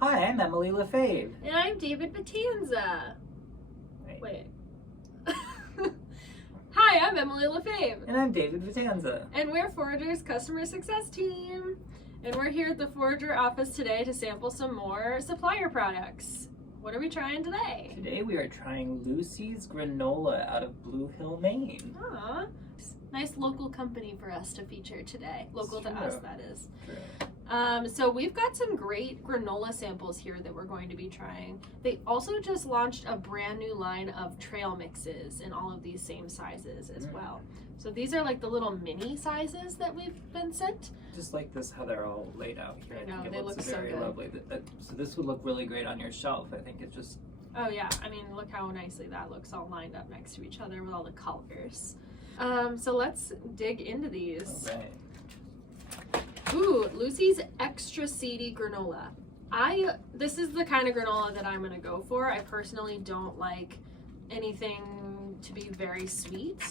Hi, I'm Emily Lefebvre. And I'm David Batanza. Wait. Hi, I'm Emily Lefebvre. And I'm David Batanza. And we're Forager's customer success team. And we're here at the Forager office today to sample some more supplier products. What are we trying today? Today we are trying Lucy's Granola out of Blue Hill, Maine. Aw. Nice local company for us to feature today. Local to us, that is. True. So we've got some great granola samples here that we're going to be trying. They also just launched a brand new line of trail mixes in all of these same sizes as well. So these are like the little mini sizes that we've been sent. Just like this, how they're all laid out here. I know, think they look so very good. lovely. So this would look really great on your shelf. I think it just... Oh yeah, I mean, look how nicely that looks all lined up next to each other with all the colors. So let's dig into these. All right. Ooh, Lucy's Extra Seedy Granola. This is the kind of granola that I'm gonna go for. I personally don't like anything to be very sweet.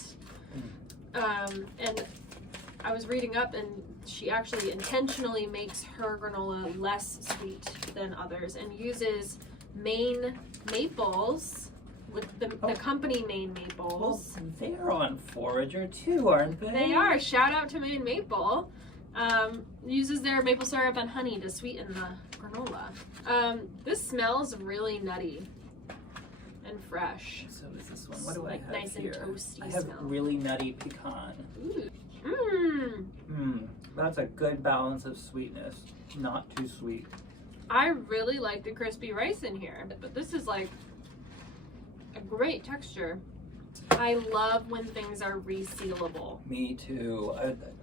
And I was reading up, and she actually intentionally makes her granola less sweet than others and uses Maine maples with the company Maine maples. Well, they're on Forager too, aren't they? They are. Shout out to Maine Maple. Uses their maple syrup and honey to sweeten the granola. This smells really nutty and fresh. So is this one? What do like I have nice here? and toasty I have smell. really nutty pecan. Ooh. That's a good balance of sweetness. Not too sweet. I really like the crispy rice in here, but this is like a great texture. I love when things are resealable. Me too.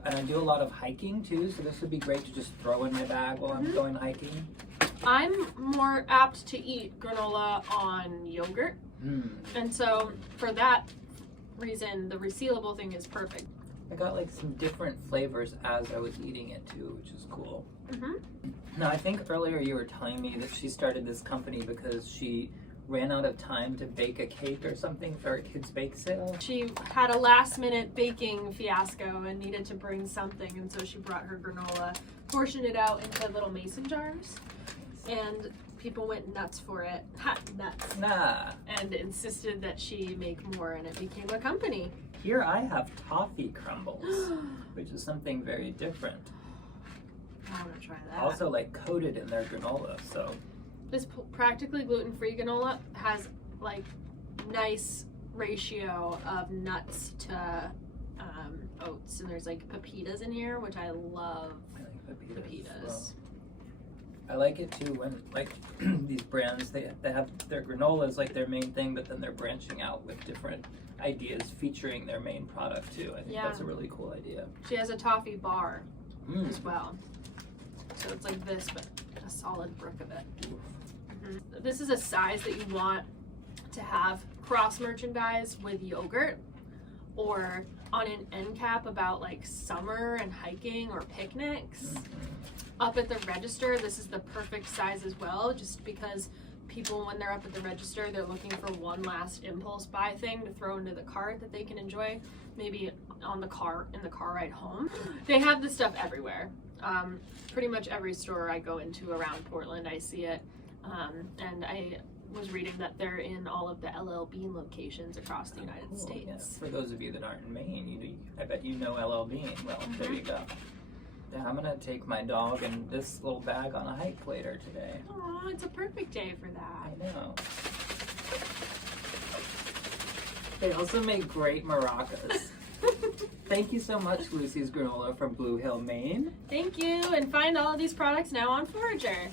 And I do a lot of hiking too, so this would be great to just throw in my bag while I'm going hiking. I'm more apt to eat granola on yogurt, and so for that reason, the resealable thing is perfect. I got like some different flavors as I was eating it too, which is cool. Now, I think earlier you were telling me that she started this company because she ran out of time to bake a cake or something for her kids' bake sale. She had a last-minute baking fiasco and needed to bring something, and so she brought her granola, portioned it out into little mason jars, and people went nuts for it. Nuts. Nah. And insisted that she make more, and it became a company. Here I have toffee crumbles, which is something very different. I want to try that. Also like coated in their granola, so. This practically gluten-free granola has like nice ratio of nuts to oats, and there's like pepitas in here, which I love. I like pepitas. Pepitas. Well, I like it too when like these brands, they have their granola is like their main thing, but then they're branching out with different ideas featuring their main product too. I think that's a really cool idea. She has a toffee bar as well. So it's like this, but a solid brick of it. This is a size that you want to have cross merchandise with yogurt or on an end cap about like summer and hiking or picnics. Up at the register, this is the perfect size as well, just because people, when they're up at the register, they're looking for one last impulse buy thing to throw into the cart that they can enjoy, maybe in the car ride home. They have this stuff everywhere. Pretty much every store I go into around Portland, I see it. And I was reading that they're in all of the LL Bean locations across the United States. Yeah. For those of you that aren't in Maine, I bet you know LL Bean. Well, there you go. Yeah, I'm gonna take my dog and this little bag on a hike later today. Oh, it's a perfect day for that. I know. They also make great maracas. Thank you so much, Lucy's Granola from Blue Hill, Maine. Thank you, and find all of these products now on Forager.